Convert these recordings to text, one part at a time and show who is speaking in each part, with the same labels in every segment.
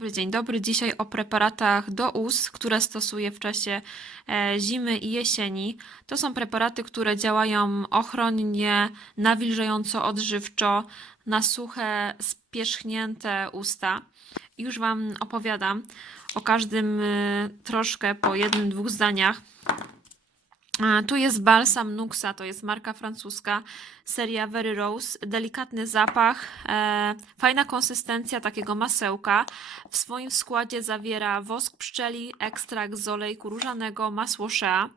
Speaker 1: Dobry dzień dobry. Dzisiaj o preparatach do ust, które stosuję w czasie e, zimy i jesieni. To są preparaty, które działają ochronnie, nawilżająco, odżywczo na suche, spierzchnięte usta. Już Wam opowiadam o każdym e, troszkę po jednym, dwóch zdaniach. Tu jest balsam Nuxa, to jest marka francuska, seria Very Rose, delikatny zapach, e, fajna konsystencja takiego masełka. W swoim składzie zawiera wosk pszczeli, ekstrakt z olejku różanego, masło shea.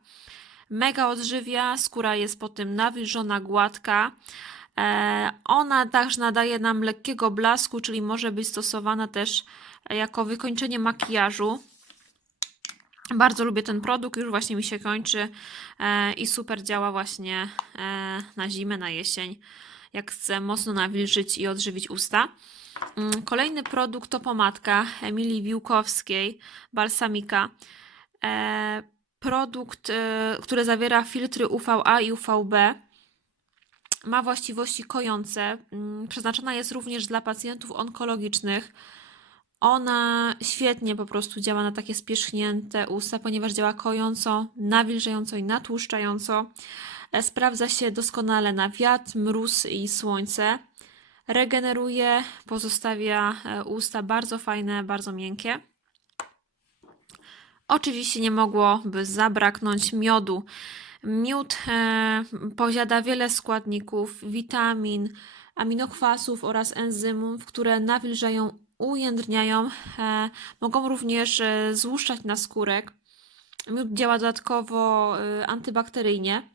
Speaker 1: Mega odżywia, skóra jest po tym nawilżona, gładka. E, ona też nadaje nam lekkiego blasku, czyli może być stosowana też jako wykończenie makijażu. Bardzo lubię ten produkt, już właśnie mi się kończy e, i super działa właśnie e, na zimę, na jesień, jak chcę mocno nawilżyć i odżywić usta. Mm, Kolejny produkt to pomadka Emilii Wiłkowskiej, balsamika. E, produkt, który zawiera filtry UVA i UVB. Ma właściwości kojące. Mm, Przeznaczona jest również dla pacjentów onkologicznych. Ona świetnie po prostu działa na takie spierzchnięte usta, ponieważ działa kojąco, nawilżająco i natłuszczająco. E, Sprawdza się doskonale na wiatr, mróz i słońce. Regeneruje, pozostawia e, usta bardzo fajne, bardzo miękkie. Oczywiście nie mogłoby zabraknąć miodu. Miód e, posiada wiele składników, witamin, aminokwasów oraz enzymów, które nawilżają, ujędrniają, e, mogą również e, złuszczać naskórek. Miód działa dodatkowo e, antybakteryjnie.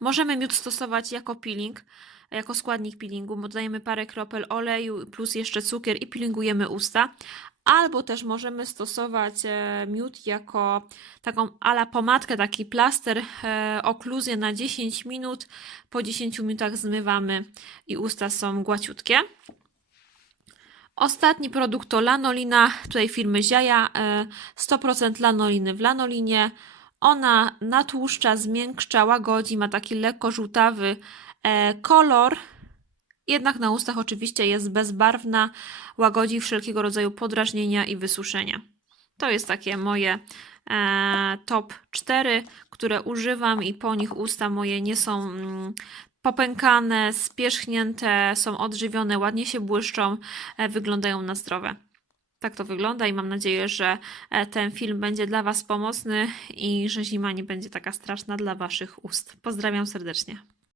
Speaker 1: Możemy miód stosować jako peeling, jako składnik peelingu, dodajemy parę kropel oleju plus jeszcze cukier i peelingujemy usta. Albo też możemy stosować miód jako taką ala pomadkę, taki plaster, okluzję na 10 minut. Po 10 minutach zmywamy i usta są głaciutkie. Ostatni produkt to lanolina, tutaj firmy Ziaja, e, 100% lanoliny w lanolinie. Ona natłuszcza, zmiękcza, łagodzi, ma taki lekko żółtawy e, kolor. Jednak na ustach oczywiście jest bezbarwna, łagodzi wszelkiego rodzaju podrażnienia i wysuszenia. To jest takie moje e, top 4, które używam i po nich usta moje nie są mm, popękane, spierzchnięte, są odżywione, ładnie się błyszczą, e, wyglądają na zdrowe. Tak to wygląda i mam nadzieję, że e, ten film będzie dla Was pomocny i że zima nie będzie taka straszna dla Waszych ust. Pozdrawiam serdecznie.